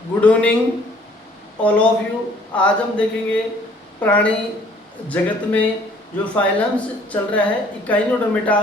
Good evening all of you. आज हम देखेंगे प्राणी जगत में जो फाइलम्स चल रहा है इकाइनोडर्मेटा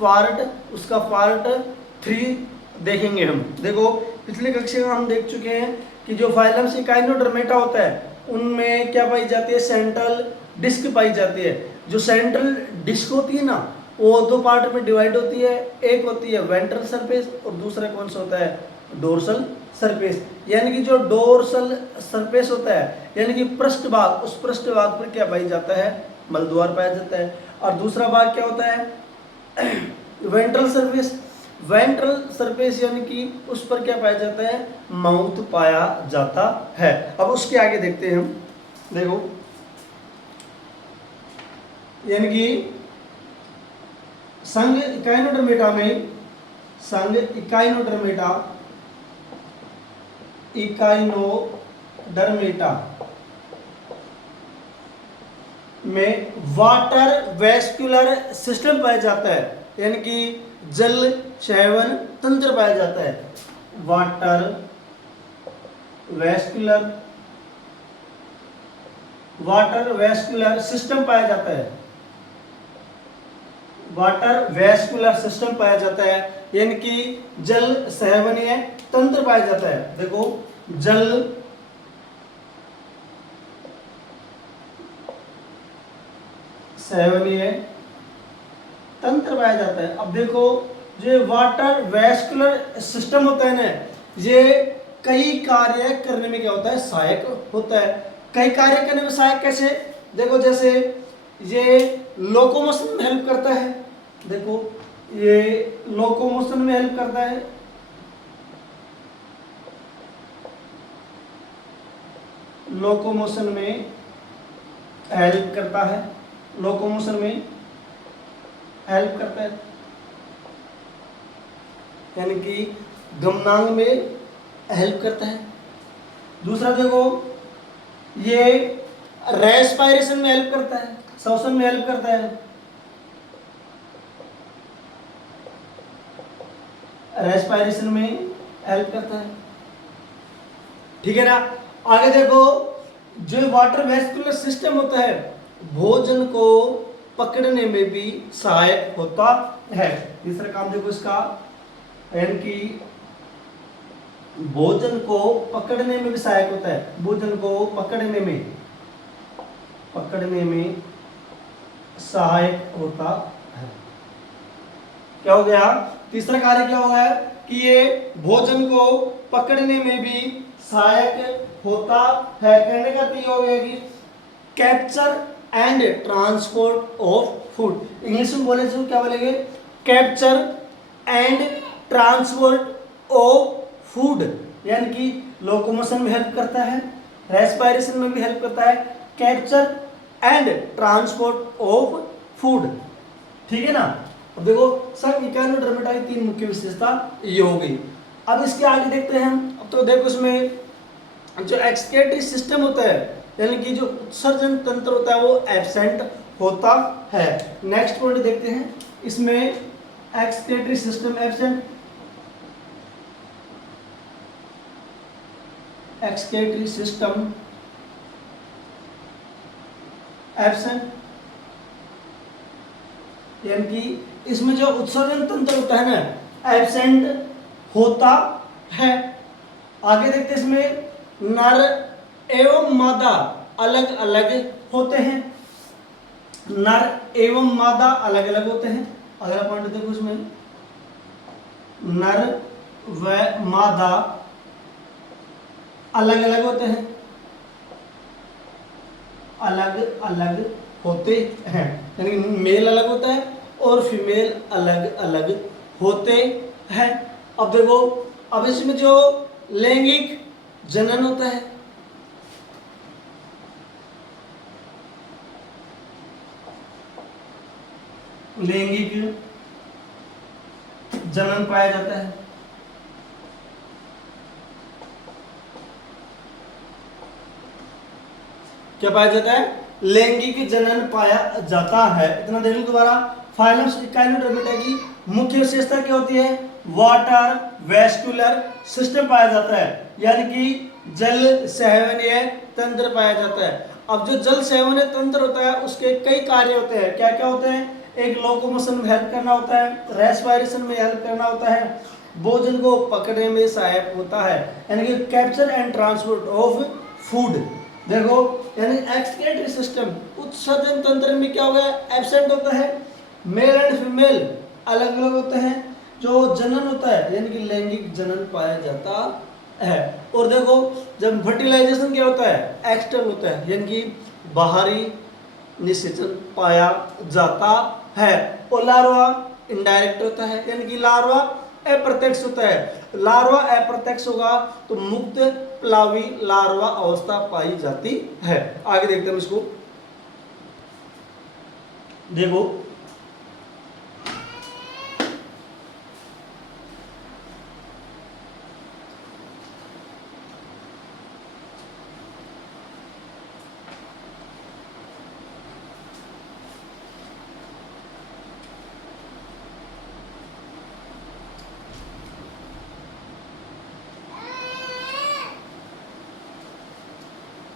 पार्ट, उसका पार्ट 3 देखेंगे हम। देखो पिछले कक्षा में हम देख चुके हैं कि जो फाइलम्स इकाइनोडर्मेटा होता है उनमें क्या पाई जाती है, सेंट्रल डिस्क पाई जाती है। जो सेंट्रल डिस्क होती है ना वो दो पार्ट में डिवाइड होती है, एक होती है वेंट्रल सरफेस और दूसरा कौन सा होता है, डोर्सल सरफेस। यानी कि जो डोर्सल सरफेस होता है यानी कि पृष्ठ भाग, उस पृष्ठ भाग पर क्या पाई जाता है, मलद्वार पाया जाता है। और दूसरा भाग क्या होता है, वेंट्रल सरफेस। वेंट्रल सरफेस यानी कि उस पर क्या पाया जाता है, माउथ पाया जाता है। अब उसके आगे देखते हैं हम। देखो यानी कि संघ इकाइनोडर्मेटा में, संघ इकाइनोडर्मेटा में वाटर वेस्कुलर सिस्टम पाया जाता है, यानी कि जल शैवन तंत्र पाया जाता है। वाटर वेस्कुलर सिस्टम पाया जाता है। वाटर वेस्कुलर सिस्टम पाया जाता है यानी कि जल सहवनीय तंत्र पाया जाता है। देखो जल सहवनीय तंत्र पाया जाता है। अब देखो जो वाटर वेस्कुलर सिस्टम होता है ना, ये कई कार्य करने में क्या होता है, सहायक होता है। कई कार्य करने में सहायक कैसे, देखो जैसे ये लोकोमोशन में हेल्प करता है। देखो ये लोकोमोशन में हेल्प करता है, लोकोमोशन में हेल्प करता है, लोकोमोशन में हेल्प करता है यानी कि गमनांग में हेल्प करता है। दूसरा देखो ये रेस्पिरेशन में हेल्प करता है, श्वसन में हेल्प करता है, रेस्पिरेशन में हेल्प करता है। ठीक है ना। आगे देखो जो वाटर वेस्कुलर सिस्टम होता है भोजन को पकड़ने में भी सहायक होता है। तीसरा काम देखो इसका, यानी कि भोजन को पकड़ने में भी सहायक होता है। भोजन को पकड़ने में सहायक होता है। क्या हो गया, तीसरा कार्य क्या होगा कि ये भोजन को पकड़ने में भी सहायक होता है। कहने का तो हो गया कि capture and transport of food. English में बोले तो क्या बोलेंगे, capture and transport of food. यानी कि लोकोमोशन में हेल्प करता है, रेस्पिरेशन में भी हेल्प करता है, capture and transport of food. ठीक है ना। अब देखो सब इकाइनोडर्मेटा की 3 मुख्य विशेषता ये हो गई। अब इसके आगे देखते हैं हम। अब तो देखो इसमें जो एक्सक्रीटरी सिस्टम होता है यानी कि जो उत्सर्जन तंत्र होता है वो एब्सेंट होता है। नेक्स्ट पॉइंट देखते हैं, इसमें excretory system absent, excretory system absent यानी कि इसमें जो उत्सर्जन तंत्र होता है ना एब्सेंट होता है। आगे देखते हैं इसमें नर एवं मादा अलग अलग होते हैं, नर एवं मादा अलग अलग होते हैं। अगला पॉइंट देखो इसमें नर व मादा अलग अलग होते हैं, अलग अलग होते हैं यानी मेल अलग होता है और फीमेल अलग अलग होते हैं। अब देखो अब इसमें जो लैंगिक जनन होता है, लैंगिक जनन पाया जाता है। क्या पाया जाता है, लैंगिक जनन पाया जाता है। इतना देख लो दोबारा। फाइलम्स इकाइनोडर्मेटा की मुख्य विशेषता क्या होती है, वाटर वेस्कुलर सिस्टम पाया जाता है, यानी कि जल सहवनीय तंत्र पाया जाता है। अब जो जल सहवनीय तंत्र होता है उसके कई कार्य होते हैं, क्या क्या होते हैं, एक लोकोमोशन में हेल्प करना होता है, रेस्पिरेशन में हेल्प करना होता है, भोजन को पकड़ने में सहायक होता है, यानी कि capture and transport of food. देखो यानी एक्सक्रीटरी सिस्टम उत्सर्जन तंत्र में क्या हो गया, एब्सेंट होता है। मेल एंड फीमेल अलग अलग होते हैं। जो जनन होता है यानी कि लैंगिक जनन पाया जाता है। और देखो जब फर्टिलाइजेशन क्या होता है, एक्सटर्नल होता है, यानी कि बाहरी निषेचन पाया जाता है। और लार्वा इनडायरेक्ट होता है, यानी कि लार्वा अप्रत्यक्ष होता है। लार्वा अप्रत्यक्ष होगा तो मुक्त प्लावी लार्वा अवस्था पाई जाती है। आगे देखते हैं इसको, देखो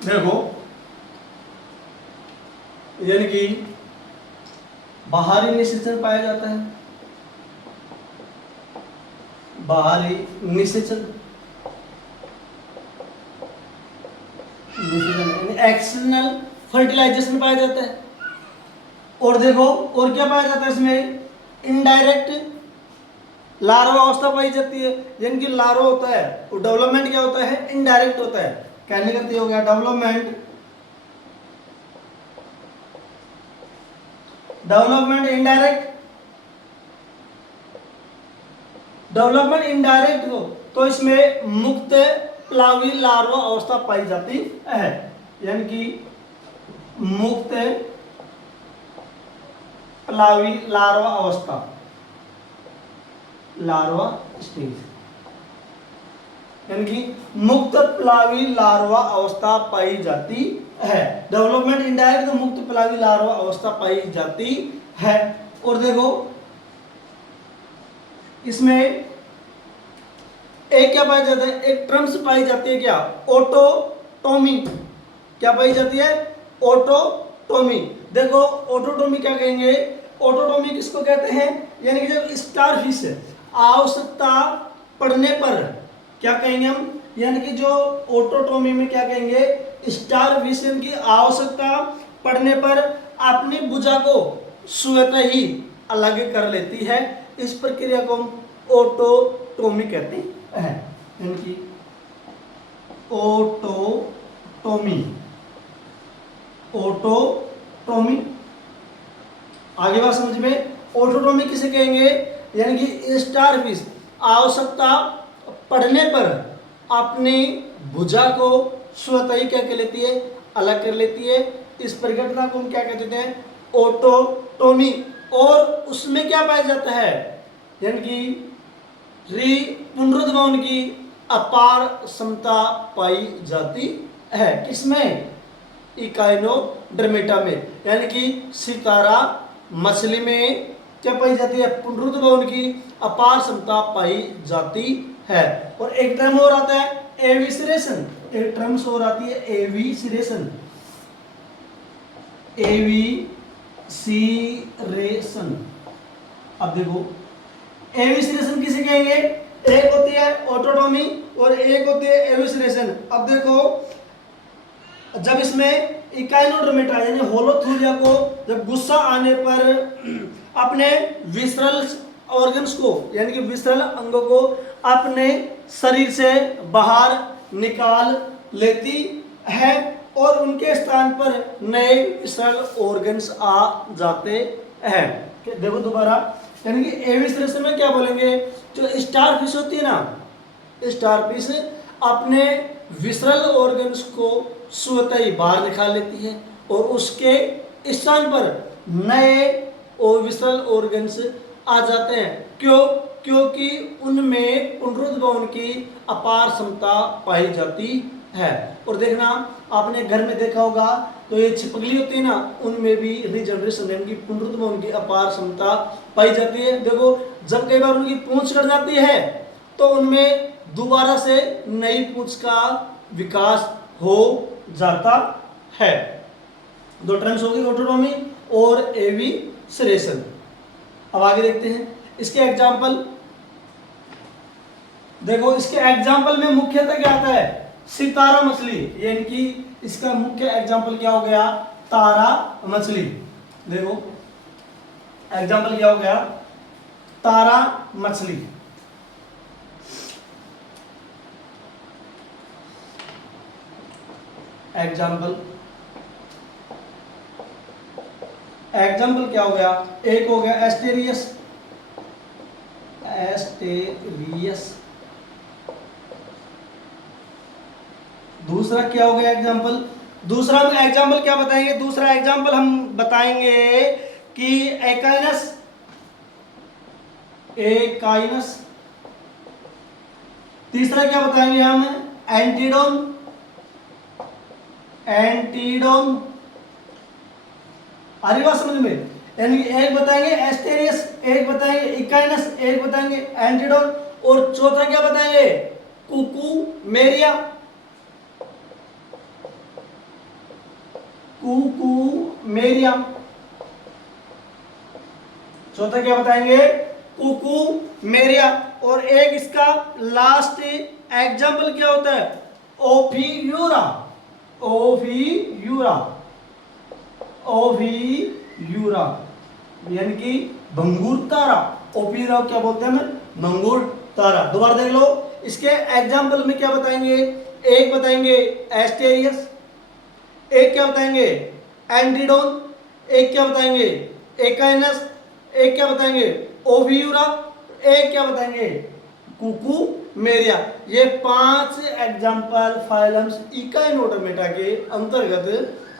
देखो यानी कि बाहरी निषेचन पाया जाता है, बाहरी निषेचन एक्सटर्नल फर्टिलाइजेशन पाया जाता है। और देखो और क्या पाया जाता है इसमें, इनडायरेक्ट लार्वा अवस्था पाई जाती है, यानी कि लार्वा होता है और डेवलपमेंट क्या होता है, इनडायरेक्ट होता है। कहने का हो गया development, development indirect, development indirect हो तो इसमें मुक्त प्लावी लार्वा अवस्था पाई जाती है, यानी कि मुक्त प्लावी लार्वा अवस्था, लार्वा स्टेज, यानी कि मुक्त प्लावी लार्वा अवस्था पाई जाती है। डेवलपमेंट इनडायरेक्ट तो मुक्त प्लावी लार्वा अवस्था पाई जाती है। और देखो इसमें एक क्या पाया जाता है, एक टर्म्स पाई जाती है, क्या, ऑटोटोमी, क्या पाई जाती है, ऑटोटोमी। देखो ऑटोटोमी क्या कहेंगे, ऑटोटोमी किसको कहते हैं, यानी कि जब स्टारफिश आवश्यकता पड़ने पर क्या कहेंगे हम, यानी कि जो ऑटोटोमी में क्या कहेंगे, स्टारफिश की आवश्यकता पड़ने पर अपनी भुजा को स्वतः ही अलग कर लेती है। इस प्रक्रिया को हम ऑटोटोमी कहते हैं, यानी कि ऑटोटोमी, ऑटोटोमी। आगे बात समझ में, ऑटोटोमी किसे कहेंगे, यानी कि स्टारफिश आवश्यकता पड़ने पर अपनी भुजा को स्वतः ही क्या कर लेती है, अलग कर लेती है। इस परिघटना को हम क्या कहते हैं, ऑटोटोमी। और उसमें क्या पाया जाता है, यानी कि पुनरुद्भवन की अपार क्षमता पाई जाती है। किसमें, इकाइनोडर्मेटा में, यानी कि सितारा मछली में क्या पाई जाती है, पुनरुद्भवन की अपार क्षमता पाई जाती है। और एक टर्म और आता है एविसरेशन, एक टर्म्स और आती है एविसरेशन, एविसरेशन। अब देखो एविसरेशन किसे कहेंगे, एक होती है ऑटोटोमी और एक होती है एविसरेशन। अब देखो जब इसमें इकाइनोडर्मेटा यानी होलोथूरिया को जब गुस्सा आने पर अपने विसरल ऑर्गन्स को यानी कि विसरल अंगों को अपने शरीर से बाहर निकाल लेती है और उनके स्थान पर नए विसरल ऑर्गन्स आ जाते हैं। देखो दोबारा, यानी कि एविसरेशन में क्या बोलेंगे, जो स्टारफिश होती है ना, स्टारफिश अपने विसरल ऑर्गन्स को स्वतः ही बाहर निकाल लेती है और उसके स्थान पर नए और विसरल ऑर्गन्स आ जाते हैं। क्यों, क्योंकि उनमें पुनरुद्भवन की अपार क्षमता पाई जाती है। और देखना आपने घर में देखा होगा तो ये छिपकली होती है ना, उनमें भी रीजनरेशन यानी कि पुनरुद्भवन की अपार क्षमता पाई जाती है। देखो जब कई बार उनकी पूंछ कट जाती है तो उनमें दोबारा से नई पूंछ का विकास हो जाता है। दो टर्म्स होगी, ऑटोनॉमी और एविसरेशन। अब आगे देखते हैं इसके एग्जाम्पल। देखो इसके एग्जाम्पल में मुख्यतः क्या आता है, सितारा मछली, यानी कि इसका मुख्य एग्जाम्पल क्या हो गया, तारा मछली। देखो एग्जाम्पल क्या हो गया, तारा मछली। एग्जाम्पल क्या हो गया, एक हो गया एस्टेरियस, दूसरा क्या हो गया एग्जाम्पल, दूसरा हम एग्जाम्पल क्या बताएंगे, दूसरा एग्जाम्पल हम बताएंगे कि एकाइनस। तीसरा क्या बताएंगे हम, एंटीडोन। आ रही बात समझ में, यानी एक बताएंगे एस्टेरियस, एक बताएंगे इकाइनस, एक बताएंगे एंटीडोन, और चौथा क्या बताएंगे, कुकुमेरिया। चौथा क्या बताएंगे, कुकुमेरिया। और एक इसका लास्ट एग्जाम्पल क्या होता है, ओफियूरा। यानी कि भंगूर तारा। ओपीरा क्या बोलते हैं, भंगूर तारा। दोबारा देख लो, इसके एग्जाम्पल में क्या बताएंगे, एक बताएंगे एस्टेरियस, एक क्या बताएंगे एंटीडोन, एक क्या बताएंगे एकाइनस, एक क्या बताएंगे ओवियूरा, एक क्या बताएंगे कुकुमेरिया। ये 5 एग्जाम्पल फाइलम्स इकाइनोडर्मेटा के अंतर्गत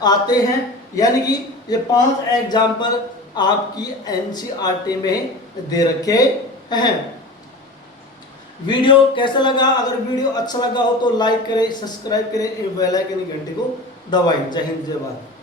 आते हैं। यानी कि ये 5 एग्जाम्पल आपकी एनसीईआरटी में दे रखे हैं। वीडियो कैसा लगा, अगर वीडियो अच्छा लगा हो तो लाइक करें, सब्सक्राइब करें, बेल आइकन की घंटी को दबाएं। जय हिंद, जय भारत।